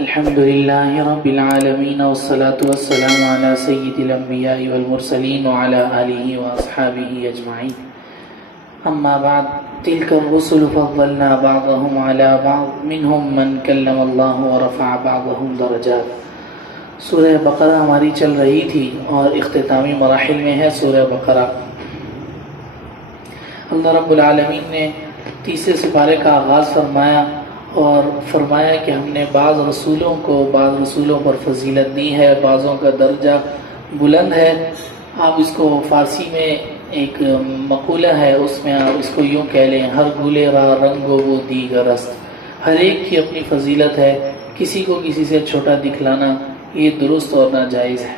الحمد لله رب العالمين والصلاة والسلام على سيد الأنبياء والمرسلين وعلى آله وأصحابه أجمعين. أما بعد، تلك الرسل فضلنا بعضهم على بعض منهم من كلم الله ورفع بعضهم درجات. سورہ بقرہ ہماری چل رہی تھی اور اختتامی مراحل میں ہے سورہ بقرہ. اللہ رب العالمین نے تیسرے سپارے کا آغاز فرمایا اور فرمایا کہ ہم نے بعض رسولوں پر فضیلت دی ہے، بعضوں کا درجہ بلند ہے. آپ اس کو فارسی میں ایک مقولہ ہے، اس میں آپ اس کو یوں کہہ لیں: ہر گلے را رنگ و وہ دیگر است. ہر ایک کی اپنی فضیلت ہے، کسی کو کسی سے چھوٹا دکھلانا یہ درست اور ناجائز ہے.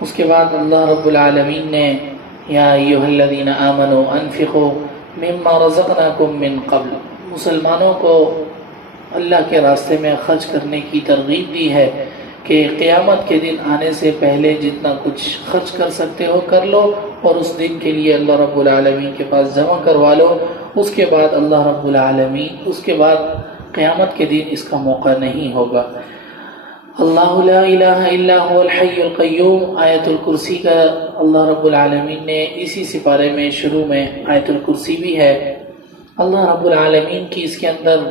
اس کے بعد اللہ رب العالمین نے یا ایھا الذین آمنوا انفقوا مما رزقناکم من قبل، مسلمانوں کو اللہ کے راستے میں خرچ کرنے کی ترغیب دی ہے کہ قیامت کے دن آنے سے پہلے جتنا کچھ خرچ کر سکتے ہو کر لو اور اس دن کے لیے اللہ رب العالمین کے پاس جمع کروا لو. اس کے بعد اللہ رب العالمین قیامت کے دن اس کا موقع نہیں ہوگا. اللہ لا الہ الا هو الحی القیوم، آیت الکرسی کا اللہ رب العالمین نے اسی سپارے میں شروع میں آیت الکرسی بھی ہے. اللہ رب العالمین کی اس کے اندر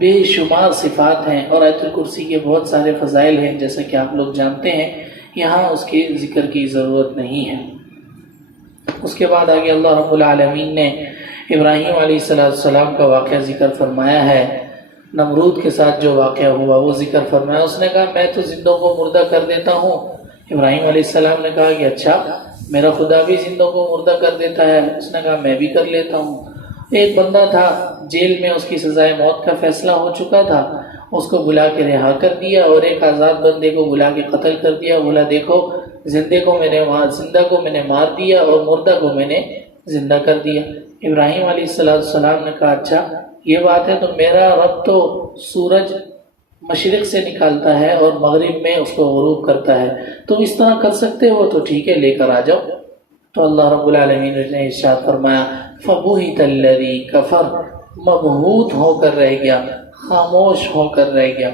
بے شمار صفات ہیں اور آیت الکرسی کے بہت سارے فضائل ہیں، جیسا کہ آپ لوگ جانتے ہیں. یہاں اس کے ذکر کی ضرورت نہیں ہے. اس کے بعد آگے اللہ رب العالمین نے ابراہیم علیہ السلام کا واقعہ ذکر فرمایا ہے. نمرود کے ساتھ جو واقعہ ہوا وہ ذکر فرمایا. اس نے کہا میں تو زندوں کو مردہ کر دیتا ہوں. ابراہیم علیہ السلام نے کہا کہ اچھا، میرا خدا بھی زندوں کو مردہ کر دیتا ہے. اس نے کہا میں بھی کر لیتا ہوں. ایک بندہ تھا جیل میں، اس کی سزائے موت کا فیصلہ ہو چکا تھا، اس کو بلا کے رہا کر دیا اور ایک آزاد بندے کو بلا کے قتل کر دیا. بولا دیکھو، زندہ کو میں نے مار دیا اور مردہ کو میں نے زندہ کر دیا. ابراہیم علیہ السلام نے کہا اچھا یہ بات ہے، تو میرا رب تو سورج مشرق سے نکالتا ہے اور مغرب میں اس کو غروب کرتا ہے، تم اس طرح کر سکتے ہو تو ٹھیک ہے لے کر آ جاؤ. تو اللہ رب العالمین نے ارشاد فرمایا فَبُهِتَ الَّذِي كَفَرَ، مبہوت ہو کر رہ گیا، خاموش ہو کر رہ گیا.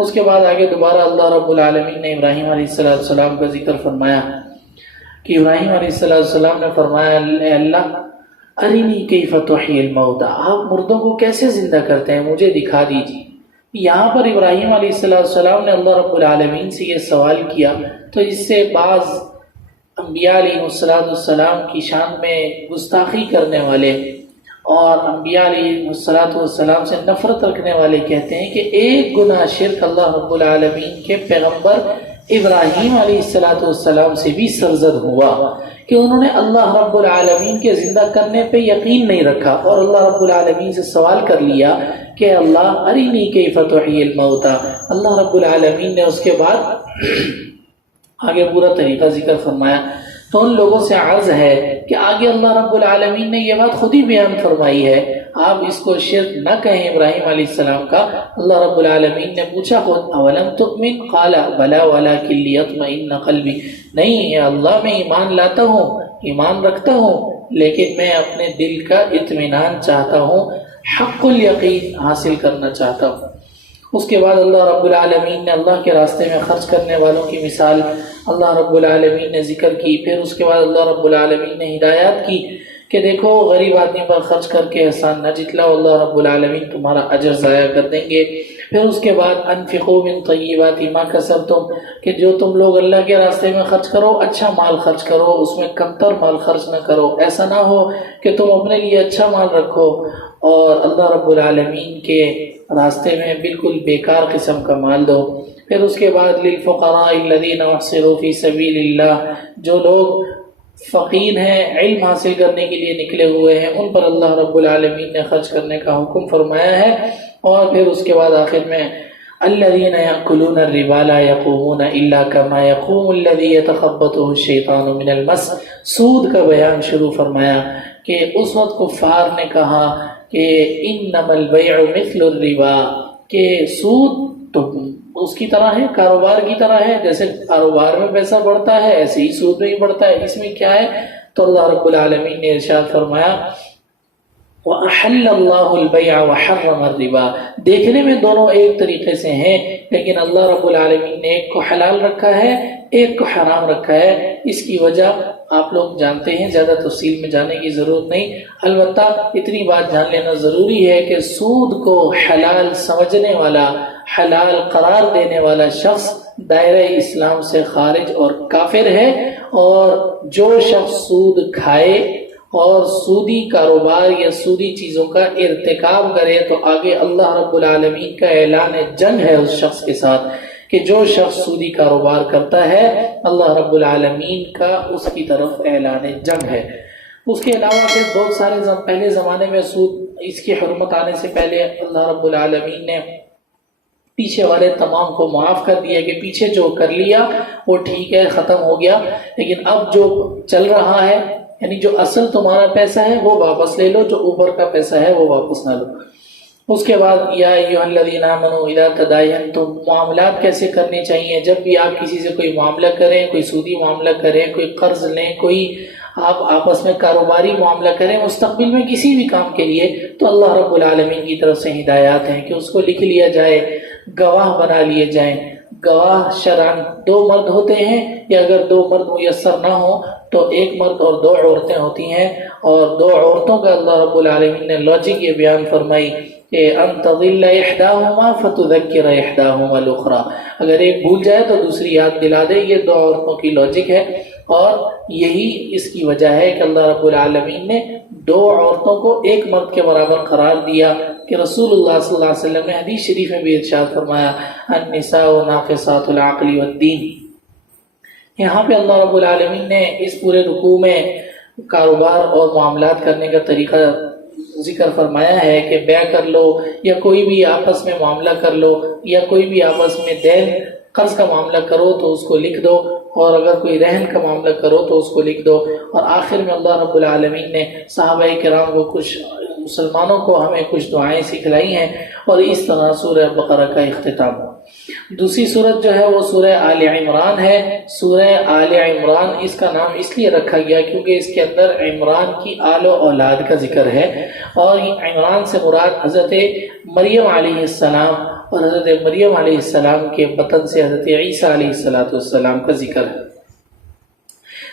اس کے بعد آگے دوبارہ اللہ رب العالمین نے ابراہیم علیہ السلام کا ذکر فرمایا کہ ابراہیم علیہ السلام نے فرمایا اے اللہ ارینی کیف تحیی الموتى، آپ مردوں کو کیسے زندہ کرتے ہیں مجھے دکھا دیجیے. یہاں پر ابراہیم علیہ السلام نے اللہ رب العالمین سے یہ سوال کیا تو اس سے بعض انبیاء علیہ السلام کی شان میں گستاخی کرنے والے اور انبیاء علیہ السلام سے نفرت رکھنے والے کہتے ہیں کہ ایک گناہ شرک اللہ رب العالمین کے پیغمبر ابراہیم علیہ السلام سے بھی سرزد ہوا کہ انہوں نے اللہ رب العالمین کے زندہ کرنے پہ یقین نہیں رکھا اور اللہ رب العالمین سے سوال کر لیا کہ اللہ ارینی کیف تحیی الموتى. اللہ رب العالمین نے اس کے بعد آگے پورا طریقہ ذکر فرمایا. تو ان لوگوں سے عرض ہے کہ آگے اللہ رب العالمین نے یہ بات خود ہی بیان فرمائی ہے، آپ اس کو شرک نہ کہیں ابراہیم علیہ السلام کا. اللہ رب العالمین نے پوچھا خود اولم تؤمن قال بلا ولکن لیطمئن قلبی، نہیں یا اللہ میں ایمان لاتا ہوں، ایمان رکھتا ہوں، لیکن میں اپنے دل کا اطمینان چاہتا ہوں، حق الیقین حاصل کرنا چاہتا ہوں. اس کے بعد اللہ رب العالمین نے اللہ کے راستے میں خرچ کرنے والوں کی مثال اللہ رب العالمین نے ذکر کی. پھر اس کے بعد اللہ رب العالمین نے ہدایات کی کہ دیکھو غریب آدمی پر خرچ کر کے احسان نہ جتلاؤ، اللہ رب العالمین تمہارا اجر ضائع کر دیں گے. پھر اس کے بعد انفقوا من طیبات ما کسبتم، کہ جو تم لوگ اللہ کے راستے میں خرچ کرو اچھا مال خرچ کرو، اس میں کمتر مال خرچ نہ کرو. ایسا نہ ہو کہ تم اپنے لیے اچھا مال رکھو اور اللہ رب العالمین کے راستے میں بالکل بیکار قسم کا مال دو. پھر اس کے بعد للفقراء الذین احصروا فی سبیل اللہ، جو لوگ فقیر ہیں، علم حاصل کرنے کے لیے نکلے ہوئے ہیں، ان پر اللہ رب العالمین نے خرچ کرنے کا حکم فرمایا ہے. اور پھر اس کے بعد آخر میں الذین یأکلون الربا لا یقومون الا کما یقوم الذی یتخبطہ الشیطان من المس، سود کا بیان شروع فرمایا کہ اس وقت کفار نے کہا کہ انما البیع مثل الربا، کہ سود تو اس کی طرح ہے، کاروبار کی طرح ہے، جیسے کاروبار میں پیسہ بڑھتا ہے ایسے ہی سود میں ہی بڑھتا ہے، اس میں کیا ہے؟ تو اللہ رب العالمین نے ارشاد فرمایا وَأَحَلَّ اللَّهُ الْبَيْعَ وَحَرَّمَ الرِّبَا، دیکھنے میں دونوں ایک طریقے سے ہیں، لیکن اللہ رب العالمین نے ایک کو حلال رکھا ہے، ایک کو حرام رکھا ہے۔ اس کی وجہ آپ لوگ جانتے ہیں، زیادہ تفصیل میں جانے کی ضرورت نہیں، البتہ اتنی بات جان لینا ضروری ہے کہ سود کو حلال سمجھنے والا، حلال قرار دینے والا شخص دائرہ اسلام سے خارج اور کافر ہے، اور جو شخص سود کھائے اور سودی کاروبار یا سودی چیزوں کا ارتکاب کرے تو آگے اللہ رب العالمین کا اعلان جنگ ہے اس شخص کے ساتھ، کہ جو شخص سودی کاروبار کرتا ہے اللہ رب العالمین کا اس کی طرف اعلان جنگ ہے۔ اس کے علاوہ پھر بہت سارے پہلے زمانے میں سود، اس کی حرمت آنے سے پہلے اللہ رب العالمین نے پیچھے والے تمام کو معاف کر دیا کہ پیچھے جو کر لیا وہ ٹھیک ہے، ختم ہو گیا، لیکن اب جو چل رہا ہے، یعنی جو اصل تمہارا پیسہ ہے وہ واپس لے لو، جو اوپر کا پیسہ ہے وہ واپس نہ لو۔ اس کے بعد یا ایھا الذین آمنوا اذا تداینتم، معاملات کیسے کرنے چاہیے جب بھی آپ کسی سے کوئی معاملہ کریں، کوئی سودی معاملہ کریں، کوئی قرض لیں، کوئی آپ آپس میں کاروباری معاملہ کریں مستقبل میں کسی بھی کام کے لیے، تو اللہ رب العالمین کی طرف سے ہدایات ہیں کہ اس کو لکھ لیا جائے، گواہ بنا لیے جائیں۔ گواہ شرعاً 2 مرد ہوتے ہیں، یا اگر 2 مرد میسر نہ ہو تو 1 مرد اور 2 عورتیں ہوتی ہیں، اور 2 عورتوں کا اللہ رب العالمین نے لاجک یہ بیان فرمائی کہ ان تضل احداہما فتذکر احداہما الاخری، اگر ایک بھول جائے تو دوسری یاد دلا دے۔ یہ 2 عورتوں کی لاجک ہے، اور یہی اس کی وجہ ہے کہ اللہ رب العالمین نے 2 عورتوں کو 1 مرد کے برابر قرار دیا، کہ رسول اللہ صلی اللہ علیہ وسلم نے حدیث شریف میں بھی ارشاد فرمایا النساء ناقصات العقل والدین۔ یہاں پہ اللہ رب العالمین نے اس پورے رکوع میں کاروبار اور معاملات کرنے کا طریقہ ذکر فرمایا ہے کہ بیع کر لو، یا کوئی بھی آپس میں معاملہ کر لو، یا کوئی بھی آپس میں دین قرض کا معاملہ کرو تو اس کو لکھ دو، اور اگر کوئی رہن کا معاملہ کرو تو اس کو لکھ دو۔ اور آخر میں اللہ رب العالمین نے صحابہ کرام کو، کچھ مسلمانوں کو ہمیں کچھ دعائیں سکھلائی ہیں، اور اس طرح سورہ بقرہ کا اختتام ہو۔ دوسری صورت جو ہے وہ سورہ آل عمران ہے۔ سورہ آل عمران اس کا نام اس لیے رکھا گیا کیونکہ اس کے اندر عمران کی آل و اولاد کا ذکر ہے، اور عمران سے مراد حضرت مریم علیہ السلام اور حضرت مریم علیہ السلام کے بطن سے حضرت عیسیٰ علیہ السلام کا ذکر ہے۔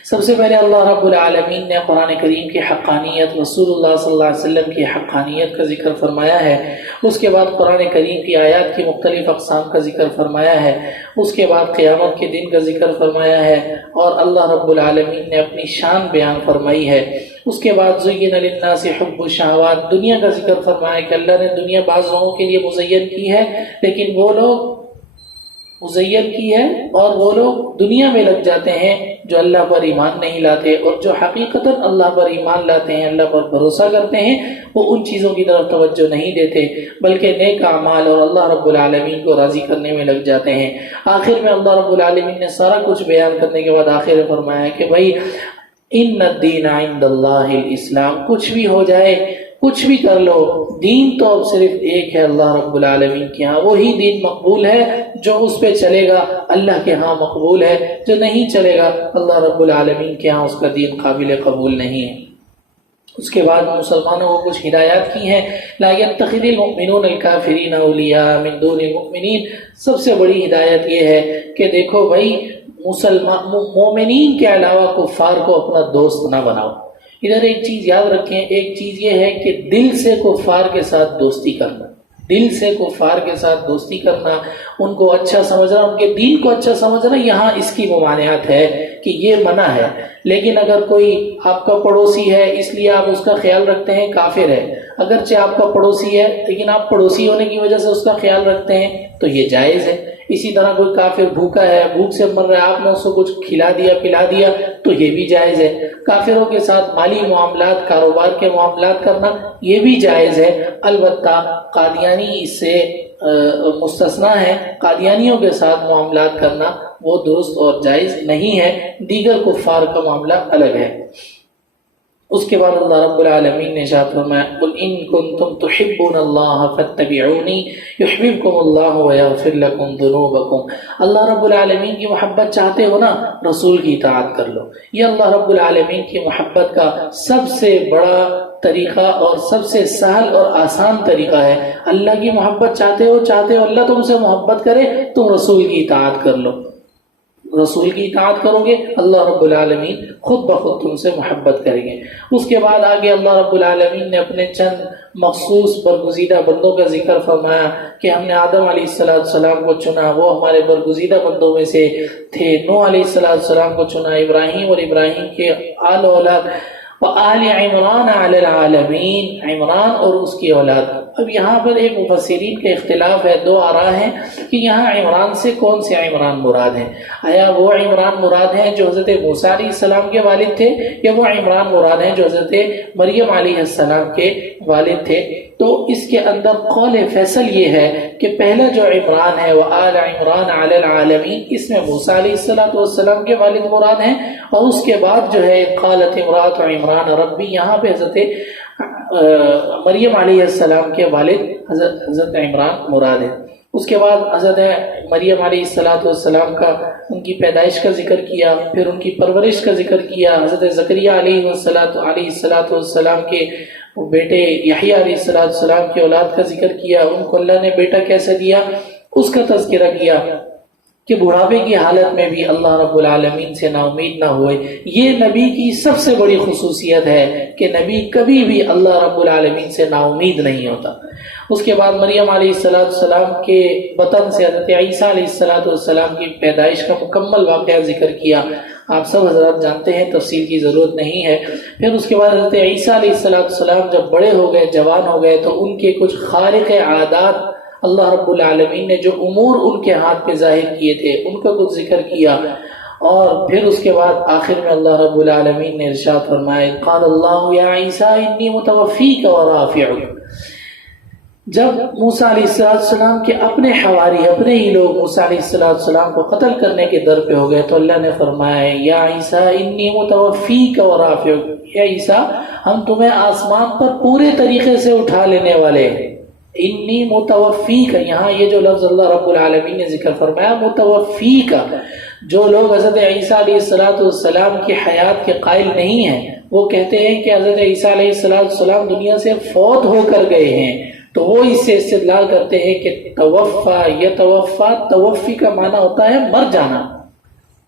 سب سے پہلے اللہ رب العالمین نے قرآن کریم کی حقانیت، رسول اللہ صلی اللہ علیہ وسلم کی حقانیت کا ذکر فرمایا ہے، اس کے بعد قرآن کریم کی آیات کی مختلف اقسام کا ذکر فرمایا ہے، اس کے بعد قیامت کے دن کا ذکر فرمایا ہے، اور اللہ رب العالمین نے اپنی شان بیان فرمائی ہے۔ اس کے بعد زین للناس حب الشہوات، دنیا کا ذکر فرمایا کہ اللہ نے دنیا بعض لوگوں کے لیے مزین کی ہے، لیکن وہ لوگ مزین کی ہے اور وہ لوگ دنیا میں لگ جاتے ہیں جو اللہ پر ایمان نہیں لاتے، اور جو حقیقتاً اللہ پر ایمان لاتے ہیں، اللہ پر بھروسہ کرتے ہیں، وہ ان چیزوں کی طرف توجہ نہیں دیتے بلکہ نیک اعمال اور اللہ رب العالمین کو راضی کرنے میں لگ جاتے ہیں۔ آخر میں اللہ رب العالمین نے سارا کچھ بیان کرنے کے بعد آخر میں فرمایا کہ بھائی ان الدین عند اللہ الاسلام، کچھ بھی ہو جائے، کچھ بھی کر لو، دین تو اب صرف ایک ہے اللہ رب العالمین کے ہاں، وہی دین مقبول ہے، جو اس پہ چلے گا اللہ کے ہاں مقبول ہے، جو نہیں چلے گا اللہ رب العالمین کے ہاں اس کا دین قابل قبول نہیں ہے۔ اس کے بعد مسلمانوں کو کچھ ہدایات کی ہیں، لا يتخذ المؤمنون الکافرین اولیاء من دون المؤمنین۔ سب سے بڑی ہدایت یہ ہے کہ دیکھو بھائی، مومنین کے علاوہ کفار کو اپنا دوست نہ بناؤ۔ ادھر ایک چیز یاد رکھیں، ایک چیز یہ ہے کہ دل سے کفار کے ساتھ دوستی کرنا، دل سے کفار کے ساتھ دوستی کرنا، ان کو اچھا سمجھنا، ان کے دین کو اچھا سمجھنا، یہاں اس کی ممانعت ہے کہ یہ منع ہے۔ لیکن اگر کوئی آپ کا پڑوسی ہے اس لیے آپ اس کا خیال رکھتے ہیں، کافر ہے۔ اگرچہ آپ کا پڑوسی ہے لیکن آپ پڑوسی ہونے کی وجہ سے اس کا خیال رکھتے ہیں تو یہ جائز ہے۔ اسی طرح کوئی کافر بھوکا ہے، بھوک سے مر رہا ہے، آپ نے اس کو کچھ کھلا دیا پلا دیا تو یہ بھی جائز ہے۔ کافروں کے ساتھ مالی معاملات، کاروبار کے معاملات کرنا یہ بھی جائز ہے، البتہ قادیانی اس سے مستثنا ہے۔ قادیانیوں کے ساتھ معاملات کرنا وہ درست اور جائز نہیں ہے، دیگر کفار کا معاملہ الگ ہے۔ اس کے بعد اللہ رب العالمین نے ارشاد فرمایا قل ان کنتم تحبون اللہ فاتبعونی یحببکم اللہ ویغفر لکم ذنوبکم۔ اللہ رب العالمین کی محبت چاہتے ہو نا، رسول کی اطاعت کر لو۔ یہ اللہ رب العالمین کی محبت کا سب سے بڑا طریقہ اور سب سے سہل اور آسان طریقہ ہے۔ اللہ کی محبت چاہتے ہو اللہ تم سے محبت کرے، تم رسول کی اطاعت کر لو۔ رسول کی اطاعت کرو گے، اللہ رب العالمین خود بخود تم سے محبت کریں گے۔ اس کے بعد آگے اللہ رب العالمین نے اپنے چند مخصوص برگزیدہ بندوں کا ذکر فرمایا کہ ہم نے آدم علیہ السلام کو چنا، وہ ہمارے برگزیدہ بندوں میں سے تھے۔ نوح علیہ السلام کو چنا، ابراہیم اور ابراہیم کے آل اولاد، وآل عمران علی العالمین، عمران اور اس کی اولاد۔ اب یہاں پر ایک مفسرین کا اختلاف ہے، دو آراء ہیں کہ یہاں عمران سے کون سے عمران مراد ہیں۔ آیا وہ عمران مراد ہیں جو حضرت موسیٰ علیہ السلام کے والد تھے، یا وہ عمران مراد ہیں جو حضرت مریم علیہ السلام کے والد تھے؟ تو اس کے اندر قول فیصل یہ ہے کہ پہلا جو عمران ہے وہ آل عمران علی العالمین، اس میں موسیٰ علیہ السلام کے والد مراد ہیں، اور اس کے بعد جو ہے قالت امرأۃ عمران ربی، یہاں پہ حضرت مریم علیہ السلام کے والد حضرت عمران مراد ہے۔ اس کے بعد حضرت مریم علیہ السلام کا ان کی پیدائش کا ذکر کیا، پھر ان کی پرورش کا ذکر کیا۔ حضرت زکریا علیہ السلام کے بیٹے یحییٰ علیہ السلام کی اولاد کا ذکر کیا، ان کو اللہ نے بیٹا کیسے دیا اس کا تذکرہ کیا کہ بڑھاپے کی حالت میں بھی اللہ رب العالمین سے نا امید نہ ہوئے۔ یہ نبی کی سب سے بڑی خصوصیت ہے کہ نبی کبھی بھی اللہ رب العالمین سے نا امید نہیں ہوتا۔ اس کے بعد مریم علیہ السلام کے بطن سے حضرت عیسیٰ علیہ السلام کی پیدائش کا مکمل واقعہ ذکر کیا، آپ سب حضرات جانتے ہیں، تفصیل کی ضرورت نہیں ہے۔ پھر اس کے بعد حضرت عیسیٰ علیہ السلام جب بڑے ہو گئے، جوان ہو گئے، تو ان کے کچھ خارق عادات اللہ رب العالمین نے جو امور ان کے ہاتھ پہ ظاہر کیے تھے ان کا کچھ ذکر کیا، اور پھر اس کے بعد آخر میں اللہ رب العالمین نے ارشاد فرمایا قال اللہ یا عیسیٰ انی متوفیک ورافعک۔ جب موسیٰ علیہ السلام کے اپنے حواری، اپنے ہی لوگ موسیٰ علیہ السلام کو قتل کرنے کے در پہ ہو گئے، تو اللہ نے فرمایا یا عیسیٰ انی متوفیک ورافعک، یا عیسیٰ ہم تمہیں آسمان پر پورے طریقے سے اٹھا لینے والے ہیں۔ انی متوفیک، یہاں یہ جو لفظ اللہ رب العالمین نے ذکر فرمایا متوفیک، جو لوگ حضرت عیسیٰ علیہ السلام کی حیات کے قائل نہیں ہیں، وہ کہتے ہیں کہ حضرت عیسیٰ علیہ السلام دنیا سے فوت ہو کر گئے ہیں، تو وہ اس سے استدلال کرتے ہیں کہ توفا یتوفا، توفی کا معنی ہوتا ہے مر جانا۔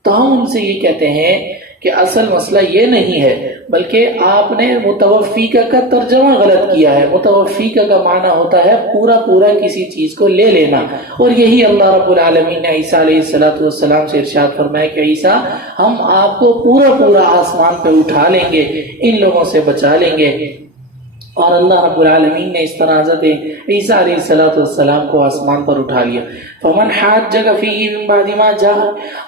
تو ہم ان سے یہ کہتے ہیں کہ اصل مسئلہ یہ نہیں ہے، بلکہ آپ نے متوفیقہ کا ترجمہ غلط کیا ہے۔ متوفیقہ کا معنی ہوتا ہے پورا کسی چیز کو لے لینا، اور یہی اللہ رب العالمین نے عیسیٰ علیہ السلام سے ارشاد فرمایا کہ عیسیٰ ہم آپ کو پورا آسمان پہ اٹھا لیں گے، ان لوگوں سے بچا لیں گے۔ اور اللہ رب العالمین نے اس طرح حضرت عیسیٰ علیہ السلام کو آسمان پر اٹھا لیا۔ فمن حاجک فیہ من بعد ما جاء،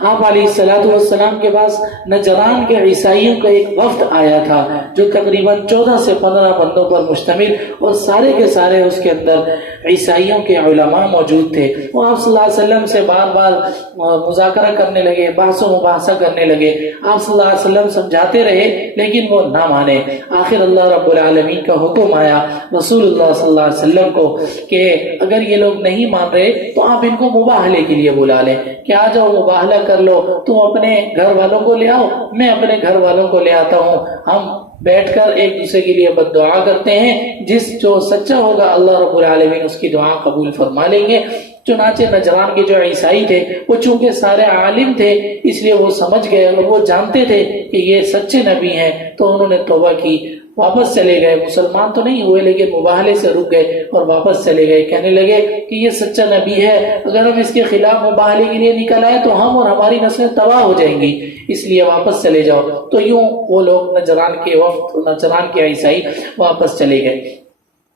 آپ علیہ السلام کے پاس نجران کے عیسائیوں کا ایک وفد آیا تھا جو تقریباً 14 سے 15 بندوں پر مشتمل، اور سارے کے سارے اس کے اندر عیسائیوں کے علماء موجود تھے۔ وہ آپ صلی اللہ علیہ وسلم سے بار بار مذاکرہ کرنے لگے، بحث و مباحثہ کرنے لگے، آپ صلی اللہ علیہ وسلم سمجھاتے رہے لیکن وہ نہ مانے۔ آخر اللہ رب العالمین کا حکم آیا رسول اللہ صلی اللہ علیہ وسلم کو کہ اگر یہ لوگ نہیں مان رہے تو آپ ان کو مباہلے کے لیے بلا لیں، کہ آ جاؤ مباہلہ کر لو، تم اپنے گھر والوں کو لے آؤ، میں اپنے گھر والوں کو لے آتا ہوں، ہم بیٹھ کر ایک دوسرے کے لیے بد دعا کرتے ہیں، جو سچا ہوگا اللہ رب العالمین اس کی دعا قبول فرما لیں گے۔ چنانچہ نجران کے جو عیسائی تھے وہ چونکہ سارے عالم تھے، اس لیے وہ سمجھ گئے اور وہ جانتے تھے کہ یہ سچے نبی ہیں، تو انہوں نے توبہ کی، واپس چلے گئے۔ مسلمان تو نہیں ہوئے لیکن مباہلے سے رک گئے اور واپس چلے گئے، کہنے لگے کہ یہ سچا نبی ہے، اگر ہم اس کے خلاف مباہلے کے لیے نکل آئے تو ہم اور ہماری نسلیں تباہ ہو جائیں گی، اس لیے واپس چلے جاؤ۔ تو یوں وہ لوگ نجران کے وفد، نجران کے عیسائی واپس چلے گئے۔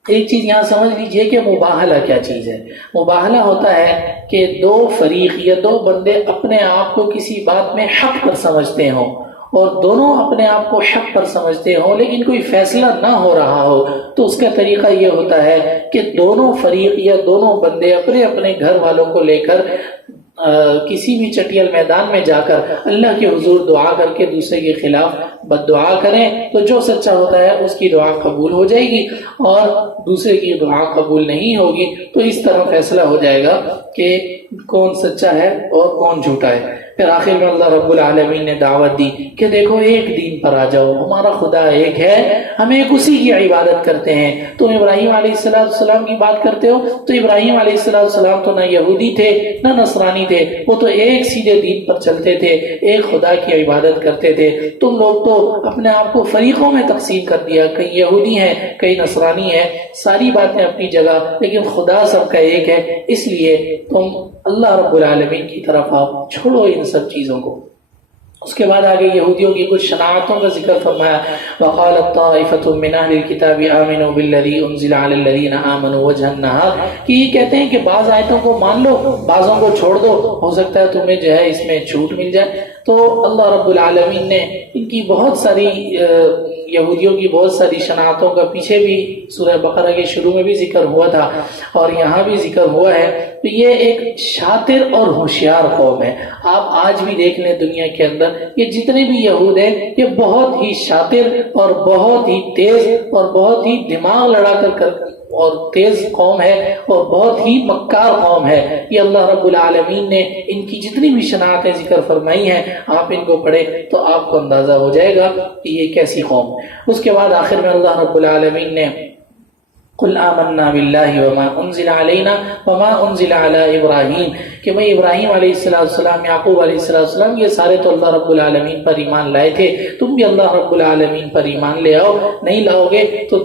ایک چیز یہاں سمجھ لیجئے کہ مباہلہ کیا چیز ہے۔ مباہلہ ہوتا ہے کہ دو فریق یا دو بندے اپنے آپ کو کسی بات میں حق پر سمجھتے ہوں، اور دونوں اپنے آپ کو حق پر سمجھتے ہوں لیکن کوئی فیصلہ نہ ہو رہا ہو، تو اس کا طریقہ یہ ہوتا ہے کہ دونوں فریق یا دونوں بندے اپنے اپنے گھر والوں کو لے کر کسی بھی چٹیل میدان میں جا کر اللہ کے حضور دعا کر کے دوسرے کے خلاف بد دعا کریں، تو جو سچا ہوتا ہے اس کی دعا قبول ہو جائے گی اور دوسرے کی دعا قبول نہیں ہوگی، تو اس طرح فیصلہ ہو جائے گا کہ کون سچا ہے اور کون جھوٹا ہے۔ پھر آخر میں اللہ رب العالمین نے دعوت دی کہ دیکھو ایک دین پر آ جاؤ، ہمارا خدا ایک ہے، ہم ایک اسی کی عبادت کرتے ہیں۔ تم ابراہیم علیہ السلام کی بات کرتے ہو تو ابراہیم علیہ السلام تو نہ یہودی تھے نہ نصرانی تھے، وہ تو ایک سیدھے دین پر چلتے تھے، ایک خدا کی عبادت کرتے تھے۔ تم لوگ تو اپنے آپ کو فریقوں میں تقسیم کر دیا، کہیں یہودی ہیں کہیں نصرانی ہے، ساری باتیں اپنی جگہ، لیکن خدا سب کا ایک ہے۔ اس لیے تم اللہ رب العالمین کی طرف آؤ، چھوڑو ان سب چیزوں کو۔ اس کے بعد آگے یہودیوں کی کچھ شناعتوں کا ذکر فرمایا، وقالت طائفۃ من اہل الکتاب آمنوا بالذی انزل علی الذین آمنوا وجہ النہار، کہ یہ کہتے ہیں کہ بعض آیتوں کو مان لو بعضوں کو چھوڑ دو، ہو سکتا ہے تمہیں جو ہے اس میں چھوٹ مل جائے۔ تو اللہ رب العالمین نے ان کی بہت ساری یہودیوں کی بہت ساری شناعتوں کا پیچھے بھی سورہ بقرہ کے شروع میں بھی ذکر ہوا تھا اور یہاں بھی ذکر ہوا ہے۔ تو یہ ایک شاطر اور ہوشیار قوم ہے۔ آپ آج بھی دیکھ لیں دنیا کے اندر یہ جتنے بھی یہود ہیں یہ بہت ہی شاطر اور بہت ہی تیز اور بہت ہی دماغ لڑا کر اور تیز قوم ہے اور بہت ہی مکار قوم ہے۔ یہ اللہ رب العالمین نے ان کی جتنی بھی شناعتیں ذکر فرمائی ہیں، آپ ان کو پڑھیں تو آپ کو اندازہ ہو جائے گا کہ یہ کیسی قوم۔ اس کے بعد آخر میں اللہ رب العالمین نے قل آمنا باللہ وما انزل علینا وما انزل علی ابراہیم، کہ بھئی ابراہیم علیہ السلام، یعقوب علیہ السلام، یہ سارے تو اللہ رب العالمین پر ایمان لائے تھے، تم بھی اللہ رب العالمین پر ایمان لے آؤ۔ نہیں لاؤ گے تو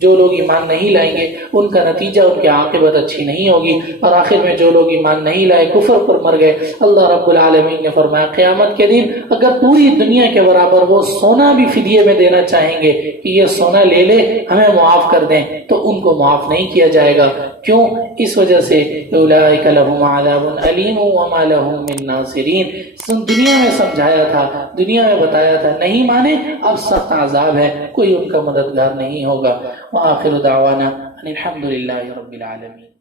جو لوگ ایمان نہیں لائیں گے ان کا نتیجہ، ان کی عاقبت اچھی نہیں ہوگی۔ اور آخر میں جو لوگ ایمان نہیں لائے کفر پر مر گئے، اللہ رب العالمین نے فرمایا قیامت کے دن اگر پوری دنیا کے برابر وہ سونا بھی فدیے میں دینا چاہیں گے کہ یہ سونا لے لے ہمیں معاف کر دیں، تو ان کو معاف نہیں کیا جائے گا۔ کیوں؟ اس وجہ سے اولئک لہم عذاب علیم وما لہم من ناصرین، دنیا میں سمجھایا تھا، دنیا میں بتایا تھا، نہیں مانے، اب سخت عذاب ہے، کوئی ان کا مددگار نہیں ہوگا۔ وآخر دعوانا ان الحمد للہ رب العالمین۔